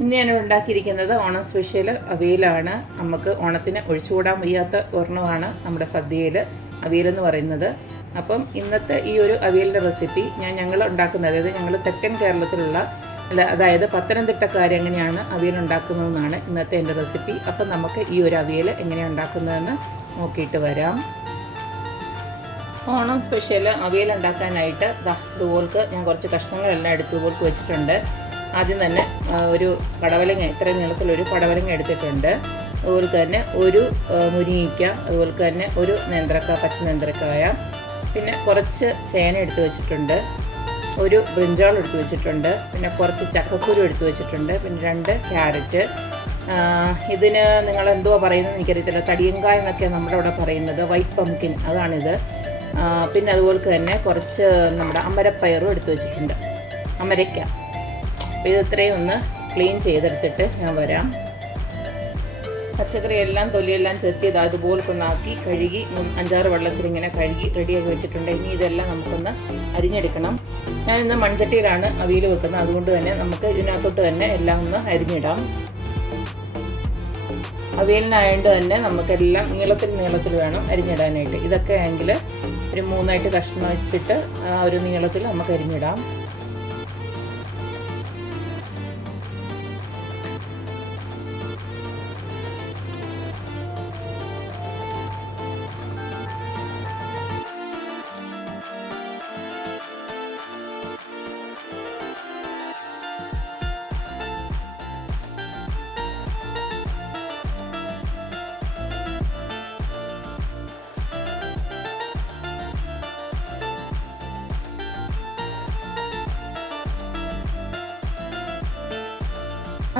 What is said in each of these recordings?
ഇന്ന് ഞാൻ ഉണ്ടാക്കിയിരിക്കുന്നത് ഓണം സ്പെഷ്യൽ അവിയലാണ്. നമുക്ക് ഓണത്തിന് ഒഴിച്ചുകൂടാൻ വയ്യാത്ത ഒരെണ്ണമാണ് നമ്മുടെ സദ്യയിൽ അവിയലെന്ന് പറയുന്നത്. അപ്പം ഇന്നത്തെ ഈ ഒരു അവിയലിൻ്റെ റെസിപ്പി ഞങ്ങൾ ഉണ്ടാക്കുന്നത്, അതായത് ഞങ്ങൾ തെക്കൻ കേരളത്തിലുള്ള അതായത് പത്തനംതിട്ടക്കാർ എങ്ങനെയാണ് അവിയൽ ഉണ്ടാക്കുന്നതെന്നാണ് ഇന്നത്തെ എൻ്റെ റെസിപ്പി. അപ്പം നമുക്ക് ഈ ഒരു അവിയൽ എങ്ങനെയാണ് ഉണ്ടാക്കുന്നതെന്ന് നോക്കിയിട്ട് വരാം. ഓണം സ്പെഷ്യൽ അവിയൽ ഉണ്ടാക്കാനായിട്ട് ഇതുപോൾക്ക് ഞാൻ കുറച്ച് കഷ്ണങ്ങളെല്ലാം ഇതുപോൾക്ക് വെച്ചിട്ടുണ്ട്. ആദ്യം തന്നെ ഒരു പടവലങ്ങ, ഇത്രയും നീളത്തിലൊരു പടവലങ്ങ എടുത്തിട്ടുണ്ട്. അതുപോലെ തന്നെ ഒരു മുരിങ്ങയ്ക്ക, അതുപോലെ തന്നെ ഒരു പച്ച നേന്ത്രക്കായ, പിന്നെ കുറച്ച് ചേന എടുത്ത് വെച്ചിട്ടുണ്ട്, ഒരു ബ്രിഞ്ചാൾ എടുത്ത് വെച്ചിട്ടുണ്ട്, പിന്നെ കുറച്ച് ചക്കക്കുരു എടുത്ത് വെച്ചിട്ടുണ്ട്, പിന്നെ 2 ക്യാരറ്റ്. ഇതിന് നിങ്ങൾ എന്തുവാ പറയുന്നത് എനിക്കറിയത്തില്ല, തടിയങ്കായ എന്നൊക്കെയാണ് നമ്മുടെ അവിടെ പറയുന്നത്, വൈറ്റ് പംകിൻ അതാണിത്. പിന്നെ അതുപോലെ തന്നെ കുറച്ച് നമ്മുടെ അമരപ്പയറും എടുത്ത് വെച്ചിട്ടുണ്ട്, അമരയ്ക്ക. അപ്പോൾ ഇത് ഇത്രയും ഒന്ന് ക്ലീൻ ചെയ്തെടുത്തിട്ട് ഞാൻ വരാം. പച്ചക്കറി എല്ലാം തൊലിയെല്ലാം ചെത്തി അതുപോലെ ഒന്നാക്കി കഴുകി 5-6 വെള്ളത്തിൽ ഇങ്ങനെ കഴുകി റെഡിയാക്കി വെച്ചിട്ടുണ്ട്. ഇനി ഇതെല്ലാം നമുക്കൊന്ന് അരിഞ്ഞെടുക്കണം. ഞാൻ ഇന്ന് മൺചട്ടിയിലാണ് അവിയൽ വെക്കുന്നത്, അതുകൊണ്ട് തന്നെ നമുക്ക് ഇതിനകത്തോട്ട് തന്നെ എല്ലാം ഒന്ന് അരിഞ്ഞിടാം. അവിയലിനായതുകൊണ്ട് തന്നെ നമുക്കെല്ലാം നീളത്തിൽ വേണം അരിഞ്ഞിടാനായിട്ട്. ഇതൊക്കെ ആണെങ്കിൽ ഒരു 3 കഷ്ണം വെച്ചിട്ട് ആ ഒരു നീളത്തിൽ നമുക്ക് അരിഞ്ഞിടാം.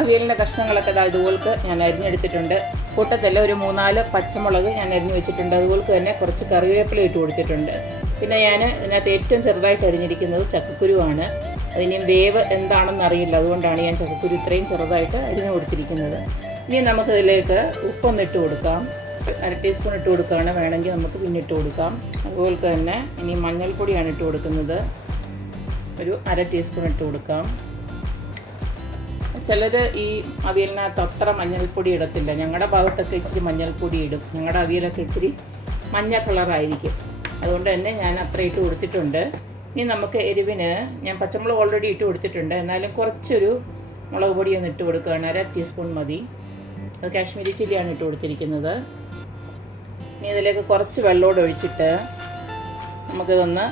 അവിയലിൻ്റെ കഷ്ണങ്ങളൊക്കെ ഇതുപോലെ ഞാൻ അരിഞ്ഞെടുത്തിട്ടുണ്ട്. കൂട്ടത്തിൽ ഒരു 3-4 പച്ചമുളക് ഞാൻ അരിഞ്ഞ് വെച്ചിട്ടുണ്ട്. അതുപോലെ തന്നെ കുറച്ച് കറിവേപ്പില ഇട്ട് കൊടുത്തിട്ടുണ്ട്. പിന്നെ ഞാൻ ഇതിനകത്ത് ഏറ്റവും ചെറുതായിട്ട് അരിഞ്ഞിരിക്കുന്നത് ചക്കക്കുരുവാണ്. അതിനും വേവ് എന്താണെന്ന് അറിയില്ല, അതുകൊണ്ടാണ് ഞാൻ ചക്കക്കുരു ഇത്രയും ചെറുതായിട്ട് അരിഞ്ഞു കൊടുത്തിരിക്കുന്നത്. ഇനി നമുക്കിതിലേക്ക് ഉപ്പൊന്ന് ഇട്ട് കൊടുക്കാം. 1/2 ടീസ്പൂൺ ഇട്ട് കൊടുക്കുകയാണ്, വേണമെങ്കിൽ നമുക്ക് പിന്നെ ഇട്ട് കൊടുക്കാം. അതുപോലെ തന്നെ ഇനി മഞ്ഞൾപ്പൊടിയാണ് ഇട്ട് കൊടുക്കുന്നത്, ഒരു 1/2 ടീസ്പൂൺ ഇട്ട് കൊടുക്കാം. ചിലർ ഈ അവിയലിനകത്ത് അത്ര മഞ്ഞൾപ്പൊടി ഇടത്തില്ല. ഞങ്ങളുടെ ഭാഗത്തൊക്കെ ഇച്ചിരി മഞ്ഞൾപ്പൊടി ഇടും. ഞങ്ങളുടെ അവിയലൊക്കെ ഇച്ചിരി മഞ്ഞ കളറായിരിക്കും, അതുകൊണ്ട് തന്നെ ഞാൻ അത്ര ഇട്ട് കൊടുത്തിട്ടുണ്ട്. ഇനി നമുക്ക് എരിവിന് ഞാൻ പച്ചമുളക് ഓൾറെഡി ഇട്ട് കൊടുത്തിട്ടുണ്ട്, എന്നാലും കുറച്ചൊരു മുളക് പൊടി ഒന്ന് ഇട്ട് കൊടുക്കുകയാണ്. 1/2 ടീസ്പൂൺ മതി. അത് കാശ്മീരി ചില്ലിയാണ് ഇട്ട് കൊടുത്തിരിക്കുന്നത്. ഇനി ഇതിലേക്ക് കുറച്ച് വെള്ളമോട് ഒഴിച്ചിട്ട് നമുക്കിതൊന്ന്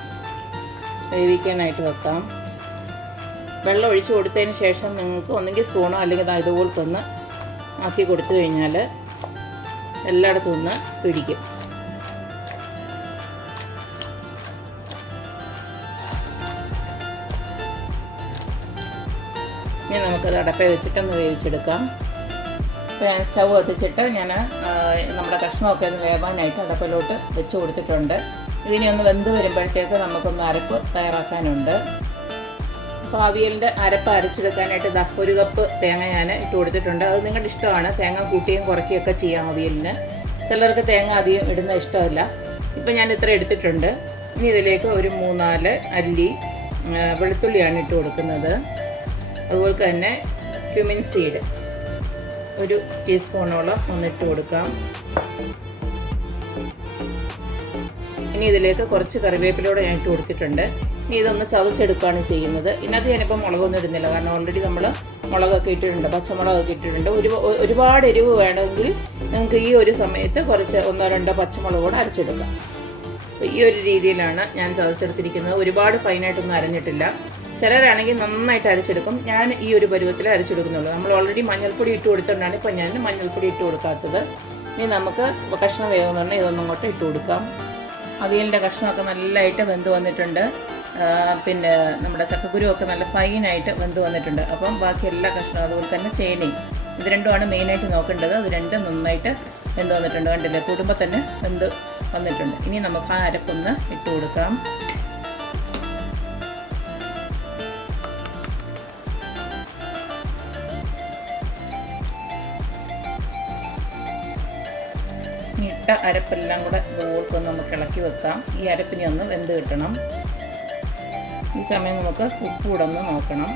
വേവിക്കാനായിട്ട് വെക്കാം. വെള്ളം ഒഴിച്ച് കൊടുത്തതിന് ശേഷം നിങ്ങൾക്ക് ഒന്നെങ്കിൽ സ്പൂണോ അല്ലെങ്കിൽ ഇതുപോലത്തെ ഒന്ന് ആക്കി കൊടുത്തു കഴിഞ്ഞാൽ എല്ലായിടത്തും ഒന്ന് പിടിക്കും. ഇനി നമുക്കത് അടപ്പേ വെച്ചിട്ടൊന്ന് വേവിച്ചെടുക്കാം. അപ്പോൾ ഞാൻ സ്റ്റവ് കത്തിച്ചിട്ട് ഞാൻ നമ്മുടെ കഷ്ണമൊക്കെ ഒന്ന് വേവാനായിട്ട് അടപ്പിലോട്ട് വെച്ച് കൊടുത്തിട്ടുണ്ട്. ഇതിനെ ഒന്ന് വെന്ത് വരുമ്പോഴത്തേക്ക് നമുക്കൊന്ന് അരപ്പ് തയ്യാറാക്കാനുണ്ട്. അപ്പോൾ അവിയലിൻ്റെ അരപ്പ് അരച്ചെടുക്കാനായിട്ട് 1 കപ്പ് തേങ്ങ ഞാൻ ഇട്ട് കൊടുത്തിട്ടുണ്ട്. അത് നിങ്ങളുടെ ഇഷ്ടമാണ്, തേങ്ങ കൂട്ടുകയും കുറയ്ക്കുകയൊക്കെ ചെയ്യാം അവിയലിന്. ചിലർക്ക് തേങ്ങ അധികം ഇടുന്ന ഇഷ്ടമല്ല. ഇപ്പം ഞാൻ ഇത്ര എടുത്തിട്ടുണ്ട്. ഇനി ഇതിലേക്ക് ഒരു 3-4 അല്ലി വെളുത്തുള്ളിയാണ് ഇട്ട് കൊടുക്കുന്നത്. അതുപോലെ തന്നെ ക്യുമിൻ സീഡ് 1 ടീസ്പൂണോളം ഒന്നിട്ട് കൊടുക്കാം. ഇനി ഇതിലേക്ക് കുറച്ച് കറിവേപ്പിലൂടെ ഞാൻ ഇട്ട് കൊടുത്തിട്ടുണ്ട്. ഇനി ഇതൊന്ന് ചതച്ചെടുക്കുകയാണ് ചെയ്യുന്നത്. ഇതിനകത്ത് ഞാനിപ്പോൾ മുളകൊന്നും ഇടുന്നില്ല, കാരണം ഓൾറെഡി നമ്മൾ മുളകൊക്കെ ഇട്ടിട്ടുണ്ട്, പച്ചമുളകൊക്കെ ഇട്ടിട്ടുണ്ട്. ഒരുപാട് എരിവ് വേണമെങ്കിൽ നിങ്ങൾക്ക് ഈ ഒരു സമയത്ത് കുറച്ച് 1-2 പച്ചമുളക് കൂടെ അരച്ചെടുക്കാം. അപ്പോൾ ഈ ഒരു രീതിയിലാണ് ഞാൻ ചതച്ചെടുത്തിരിക്കുന്നത്. ഒരുപാട് ഫൈനായിട്ടൊന്നും അരഞ്ഞിട്ടില്ല. ചിലരാണെങ്കിൽ നന്നായിട്ട് അരച്ചെടുക്കും. ഞാൻ ഈ ഒരു പരുവത്തിൽ അരച്ചെടുക്കുന്നുള്ളൂ. നമ്മൾ ഓൾറെഡി മഞ്ഞൾപ്പൊടി ഇട്ട് കൊടുത്തിട്ടുണ്ടാണ് ഇപ്പോൾ ഞാൻ മഞ്ഞൾപ്പൊടി ഇട്ട് കൊടുക്കാത്തത്. ഇനി നമുക്ക് കഷ്ണം വേകുന്നുണ്ടെങ്കിൽ ഇതൊന്നും അങ്ങോട്ട് ഇട്ട് കൊടുക്കാം. അവിയലിൻ്റെ കഷ്ണമൊക്കെ നല്ലതായിട്ട് വെന്ത് വന്നിട്ടുണ്ട്. പിന്നെ നമ്മുടെ ചക്കക്കുരുവൊക്കെ നല്ല ഫൈനായിട്ട് വെന്ത് വന്നിട്ടുണ്ട്. അപ്പം ബാക്കി എല്ലാ കഷ്ണവും അതുപോലെ തന്നെ ചേനയും, ഇത് രണ്ടുമാണ് മെയിനായിട്ട് നോക്കേണ്ടത്. അത് രണ്ടും നന്നായിട്ട് വെന്ത് വന്നിട്ടുണ്ട്. കണ്ടില്ലേ, തൊടുമ്പോൾ തന്നെ വെന്ത് വന്നിട്ടുണ്ട്. ഇനി നമുക്ക് ആ അരപ്പൊന്ന് ഇട്ട് കൊടുക്കാം. ഇട്ട അരപ്പെല്ലാം കൂടെ ഇതുപോലൊന്ന് നമുക്ക് ഇളക്കി വെക്കാം. ഈ അരപ്പിനെ ഒന്ന് വെന്ത് കിട്ടണം. ഈ സമയം നമുക്ക് ഉപ്പ് കൂടെ ഒന്ന് നോക്കണം.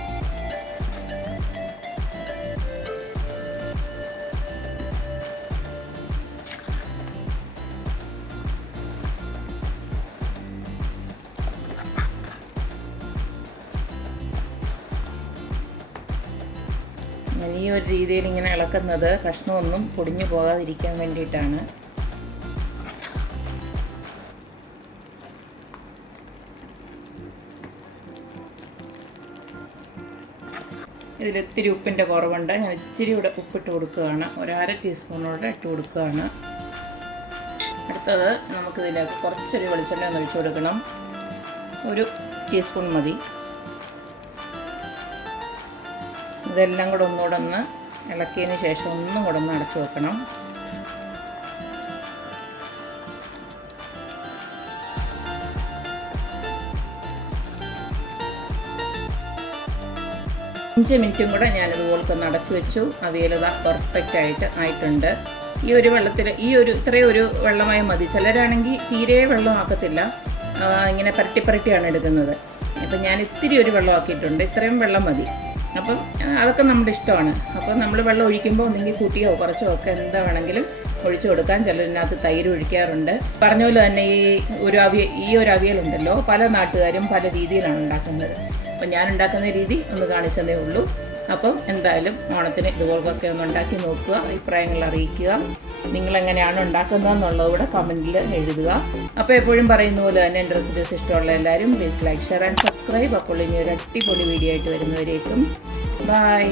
ഈ ഒരു രീതിയിൽ ഇങ്ങനെ ഇളക്കുന്നത് കഷ്ണമൊന്നും പൊടിഞ്ഞു പോകാതിരിക്കാൻ വേണ്ടിയിട്ടാണ്. ഇതിലിത്തിരി ഉപ്പിൻ്റെ കുറവുണ്ട്. ഞാൻ ഇച്ചിരി കൂടെ ഉപ്പിട്ട് കൊടുക്കുകയാണ്. 1/2 ടീസ്പൂണോടെ ഇട്ട് കൊടുക്കുകയാണ്. അടുത്തത് നമുക്കിതിലേക്ക് കുറച്ചൊരു വെളിച്ചെണ്ണ ഒന്ന് ഒഴിച്ചു കൊടുക്കണം. 1 ടീസ്പൂൺ മതി. ഇതെല്ലാം കൂടെ ഒന്നുകൂടെ ഒന്ന് ഇളക്കിയതിന് ശേഷം ഒന്നും കൂടെ ഒന്ന് അടച്ചു വെക്കണം. അഞ്ച് മിനിറ്റും കൂടെ ഞാനിതുപോലത്തെ ഒന്ന് അടച്ചു വെച്ചു. അവിയൽ പെർഫെക്റ്റ് ആയിട്ടുണ്ട്. ഈ ഒരു വെള്ളത്തിൽ ഇത്രയും ഒരു വെള്ളമായി മതി. ചിലരാണെങ്കിൽ തീരെ വെള്ളമാക്കത്തില്ല, ഇങ്ങനെ പരട്ടിയാണ് എടുക്കുന്നത്. അപ്പം ഞാൻ ഇത്തിരി ഒരു വെള്ളമാക്കിയിട്ടുണ്ട്. ഇത്രയും വെള്ളം മതി. അപ്പം അതൊക്കെ നമ്മുടെ ഇഷ്ടമാണ്. അപ്പം നമ്മൾ വെള്ളം ഒഴിക്കുമ്പോൾ ഒന്നെങ്കിൽ കൂട്ടിയോ കുറച്ചോ ഒക്കെ എന്താ വേണമെങ്കിലും ഒഴിച്ചു കൊടുക്കാൻ. ചിലതിനകത്ത് തൈര് ഒഴിക്കാറുണ്ട്. പറഞ്ഞ പോലെ തന്നെ ഈ ഒരു അവിയലുണ്ടല്ലോ, പല നാട്ടുകാരും പല രീതിയിലാണ് ഉണ്ടാക്കുന്നത്. അപ്പം ഞാൻ ഉണ്ടാക്കുന്ന രീതി ഒന്ന് കാണിച്ചതേ ഉള്ളൂ. അപ്പം എന്തായാലും ഓണത്തിന് ഇതുപോലൊക്കെ ഒന്ന് ഉണ്ടാക്കി നോക്കുക, അഭിപ്രായങ്ങൾ അറിയിക്കുക. നിങ്ങളെങ്ങനെയാണ് ഉണ്ടാക്കുന്നതെന്നുള്ളത് കൂടെ കമൻറ്റിൽ എഴുതുക. അപ്പോൾ എപ്പോഴും പറയുന്ന പോലെ തന്നെ എൻ്റെ റെസിപ്പീസ് ഇഷ്ടമുള്ള എല്ലാവരും please like, share and subscribe. അപ്പോൾ ഇനി ഒരു അടിപൊളി വീഡിയോ ആയിട്ട് വരുന്നവരേക്കും ബൈ.